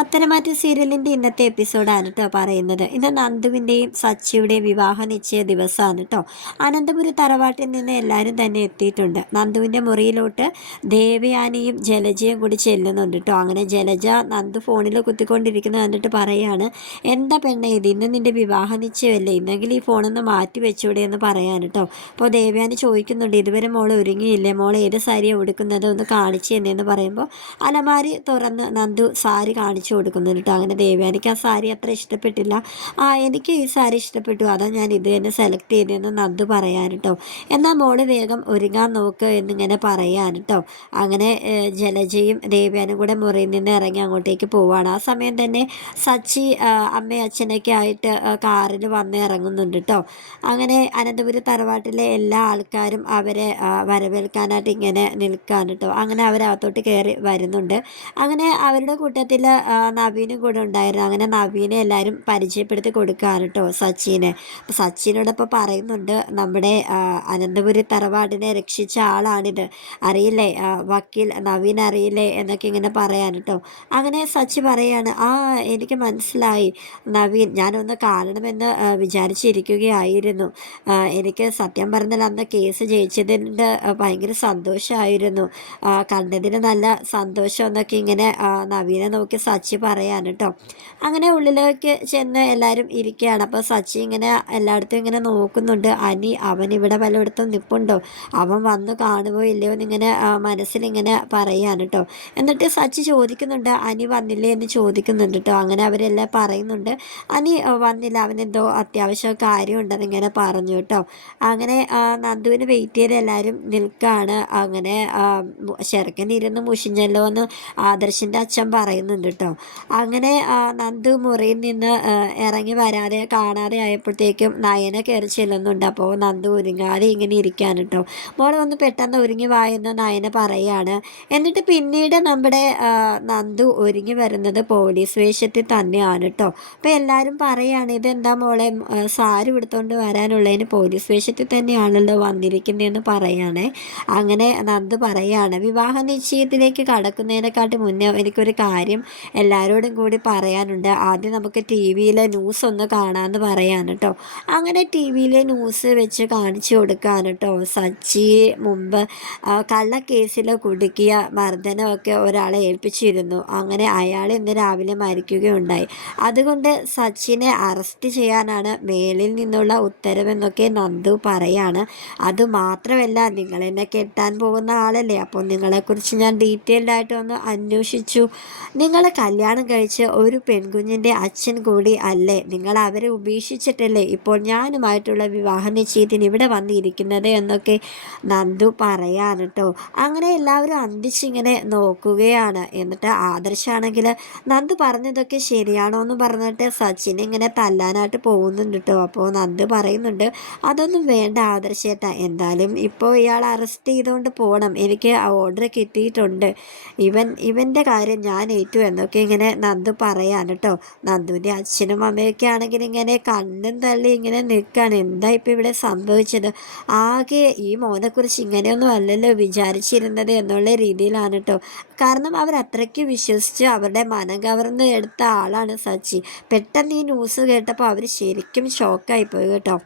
പത്തനമാറ്റ സീരിയലിന്റെ ഇന്നത്തെ എപ്പിസോഡാണ് കേട്ടോ പറയുന്നത്. ഇന്ന് നന്ദുവിന്റെയും സച്ചിയുടെയും വിവാഹ നിശ്ചയ ദിവസമാണ് കേട്ടോ അനന്തപുരി തറവാട്ടിൽ നിന്ന് എല്ലാവരും തന്നെ എത്തിയിട്ടുണ്ട്. നന്ദുവിന്റെ മുറിയിലോട്ട് ദേവയാനിയും ജലജയും കൂടി ചെല്ലുന്നുണ്ട് കേട്ടോ അങ്ങനെ ജലജ നന്ദു ഫോണിൽ കുത്തിക്കൊണ്ടിരിക്കുന്ന കണ്ടിട്ട് പറയാണ് എന്താ പെണ്ണെ ഇത് ഇന്ന് നിന്റെ വിവാഹ നിശ്ചയമല്ലേ? ഇന്നെങ്കിൽ ഈ ഫോണൊന്ന് മാറ്റി വെച്ചൂടെ എന്ന് പറയാൻ കേട്ടോ അപ്പോൾ ദേവയാനി ചോദിക്കുന്നുണ്ട് ഇതുവരെ മോൾ ഒരുങ്ങിയില്ലേ? മോൾ ഏത് സാരിയാണ് ഉടുക്കുന്നത്? ഒന്ന് കാണിച്ചു തന്നെയെന്ന് പറയുമ്പോൾ അലമാരി തുറന്ന് നന്ദു സാരി കാണിച്ചു കാണിച്ചു കൊടുക്കുന്നത് കേട്ടോ. അങ്ങനെ ദേവയാനിക്ക് ആ സാരി അത്ര ഇഷ്ടപ്പെട്ടില്ല. ആ എനിക്ക് ഈ സാരി ഇഷ്ടപ്പെട്ടു. അതാ ഞാൻ ഇത് തന്നെ സെലക്ട് ചെയ്തതെന്ന് നന്ദു പറയാൻ കേട്ടോ. എന്നാൽ മോൾ വേഗം ഒരുങ്ങാൻ നോക്ക് എന്നിങ്ങനെ പറയാൻ കേട്ടോ. അങ്ങനെ ജലജയും ദേവ്യാനും കൂടെ മുറിയിൽ നിന്ന് ഇറങ്ങി അങ്ങോട്ടേക്ക് പോവാണ്. ആ സമയം തന്നെ സച്ചി അമ്മയും അച്ഛനൊക്കെ ആയിട്ട് കാറിൽ വന്ന് ഇറങ്ങുന്നുണ്ട് കേട്ടോ. അങ്ങനെ അനന്തപുരി തറവാട്ടിലെ എല്ലാ ആൾക്കാരും അവരെ വരവേൽക്കാനായിട്ട് ഇങ്ങനെ നിൽക്കാൻ കേട്ടോ. അങ്ങനെ അവരകത്തോട്ട് കയറി വരുന്നുണ്ട്. അങ്ങനെ അവരുടെ കൂട്ടത്തിൽ നവീനും കൂടെ ഉണ്ടായിരുന്നു. അങ്ങനെ നവീനെ എല്ലാവരും പരിചയപ്പെടുത്തി കൊടുക്കുകയാണ് കേട്ടോ സച്ചിനെ. അപ്പോൾ സച്ചിനോടൊപ്പം പറയുന്നുണ്ട് നമ്മുടെ അനന്തപുരി തറവാടിനെ രക്ഷിച്ച ആളാണിത്. അറിയില്ലേ? വക്കീൽ നവീൻ അറിയില്ലേ? എന്നൊക്കെ ഇങ്ങനെ പറയാൻ കേട്ടോ അങ്ങനെ സച്ചി പറയാണ് ആ എനിക്ക് മനസ്സിലായി. നവീൻ ഞാനൊന്ന് കാണണമെന്ന് വിചാരിച്ചിരിക്കുകയായിരുന്നു. എനിക്ക് സത്യം പറഞ്ഞാൽ അന്ന് കേസ് ജയിച്ചതിന്റെ ഭയങ്കര സന്തോഷമായിരുന്നു. കണ്ടതിന് നല്ല സന്തോഷം എന്നൊക്കെ ഇങ്ങനെ നവീനെ നോക്കി സച്ചി പറയാൻ കേട്ടോ അങ്ങനെ ഉള്ളിലേക്ക് ചെന്ന് എല്ലാവരും ഇരിക്കുകയാണ് അപ്പോൾ സച്ചി ഇങ്ങനെ എല്ലായിടത്തും ഇങ്ങനെ നോക്കുന്നുണ്ട്. അനി അവൻ ഇവിടെ പലയിടത്തും നിൽപ്പുണ്ടോ അവൻ വന്ന് കാണുമോ ഇല്ലയോ എന്നിങ്ങനെ മനസ്സിലിങ്ങനെ പറയാണ് കേട്ടോ എന്നിട്ട് സച്ചി ചോദിക്കുന്നുണ്ട്. അനി വന്നില്ലേ എന്ന് ചോദിക്കുന്നുണ്ട് കേട്ടോ അങ്ങനെ അവരെല്ലാം പറയുന്നുണ്ട്. അനി വന്നില്ല. അവനെന്തോ അത്യാവശ്യം കാര്യമുണ്ടെന്ന് ഇങ്ങനെ പറഞ്ഞു കേട്ടോ അങ്ങനെ നന്ദുവിന് വെയിറ്റ് ചെയ്ത് എല്ലാവരും നിൽക്കുകയാണ് അങ്ങനെ ചെറുക്കൻ ഇരുന്ന് മുഷിഞ്ഞല്ലോ എന്ന് ആദർശിന്റെ അച്ഛൻ പറയുന്നുണ്ട് കേട്ടോ അങ്ങനെ നന്ദു മുറിയിൽ നിന്ന് ഇറങ്ങി വരാതെ കാണാതെ ആയപ്പോഴത്തേക്കും നയന കയറി ചെല്ലുന്നുണ്ട്. അപ്പോൾ നന്ദു ഒരുങ്ങാതെ ഇങ്ങനെ ഇരിക്കാൻ കേട്ടോ മോളെ ഒന്ന് പെട്ടെന്ന് ഒരുങ്ങി വായെന്ന് നയന പറയാണ് എന്നിട്ട് പിന്നീട് നമ്മുടെ നന്ദു ഒരുങ്ങി വരുന്നത് പോലീസ് വേഷത്തിൽ തന്നെയാണ് കേട്ടോ അപ്പോൾ എല്ലാവരും പറയുകയാണ് ഇതെന്താ മോളെ സാരി എടുത്തുകൊണ്ട് വരാനുള്ളതിന് പോലീസ് വേഷത്തിൽ തന്നെയാണല്ലോ വന്നിരിക്കുന്നതെന്ന് പറയുകയാണേ. അങ്ങനെ നന്ദു പറയാണ് വിവാഹ നിശ്ചയത്തിലേക്ക് കടക്കുന്നതിനെക്കാട്ടി മുന്നേ എനിക്കൊരു കാര്യം എല്ലാവരോടും കൂടി പറയാനുണ്ട്. ആദ്യം നമുക്ക് ടി വിയിലെ ന്യൂസ് ഒന്ന് കാണാമെന്ന് പറയാൻ കേട്ടോ അങ്ങനെ ടി വിയിലെ ന്യൂസ് വെച്ച് കാണിച്ചു കൊടുക്കാൻ കേട്ടോ സച്ചി മുമ്പ് കള്ളക്കേസിൽ കുടുക്കിയ മർദ്ദനമൊക്കെ ഒരാളെ ഏൽപ്പിച്ചിരുന്നു. അങ്ങനെ അയാൾ ഇന്ന് രാവിലെ മരിക്കുകയുണ്ടായി. അതുകൊണ്ട് സച്ചിനെ അറസ്റ്റ് ചെയ്യാനാണ് മേലിൽ നിന്നുള്ള ഉത്തരവെന്നൊക്കെ നന്ദു പറയാണ്. അതുമാത്രമല്ല നിങ്ങൾ എന്നെ കെട്ടാൻ പോകുന്ന ആളല്ലേ? അപ്പോൾ നിങ്ങളെക്കുറിച്ച് ഞാൻ ഡീറ്റെയിൽഡായിട്ടൊന്ന് അന്വേഷിച്ചു. നിങ്ങൾ കല്യാണം കഴിച്ച ഒരു പെൺകുഞ്ഞിന്റെ അച്ഛൻ കൂടി അല്ലേ? നിങ്ങൾ അവരെ ഉപേക്ഷിച്ചിട്ടല്ലേ? ഇപ്പോൾ ഞാനുമായിട്ടുള്ള വിവാഹ നിശ്ചയത്തിന് ഇവിടെ വന്നിരിക്കുന്നത് എന്നൊക്കെ നന്ദു പറയാൻ കേട്ടോ. അങ്ങനെ എല്ലാവരും അന്തിച്ചിങ്ങനെ നോക്കുകയാണ്. എന്നിട്ട് ആദർശാണെങ്കിൽ നന്ദു പറഞ്ഞതൊക്കെ ശരിയാണോ എന്ന് പറഞ്ഞിട്ട് സച്ചിൻ ഇങ്ങനെ തല്ലാനായിട്ട് പോകുന്നുണ്ട് കേട്ടോ. അപ്പോൾ നന്ദു പറയുന്നുണ്ട് അതൊന്നും വേണ്ട ആദർശേട്ട. എന്തായാലും ഇപ്പോൾ ഇയാൾ അറസ്റ്റ് ചെയ്തുകൊണ്ട് പോകണം എനിക്ക് ഓർഡർ കിട്ടിയിട്ടുണ്ട്. ഇവൻ ഇവന്റെ കാര്യം ഞാൻ ഏറ്റു എന്നൊക്കെ ഇങ്ങനെ നന്ദു പറയാൻ കേട്ടോ നന്ദുവിന്റെ അച്ഛനും അമ്മയൊക്കെ ആണെങ്കിൽ ഇങ്ങനെ കണ്ണും തള്ളി ഇങ്ങനെ നിൽക്കുകയാണ് എന്താ ഇപ്പം ഇവിടെ സംഭവിച്ചത്? ആകെ ഈ മോനെക്കുറിച്ച് ഇങ്ങനെയൊന്നും അല്ലല്ലോ വിചാരിച്ചിരുന്നത് എന്നുള്ള രീതിയിലാണ് കേട്ടോ കാരണം അവർ അത്രയ്ക്ക് വിശ്വസിച്ച് അവരുടെ മനം കവർന്ന് എടുത്ത ആളാണ് സച്ചി. പെട്ടെന്ന് ഈ ന്യൂസ് കേട്ടപ്പോൾ അവർ ശരിക്കും ഷോക്കായി പോയി കേട്ടോ.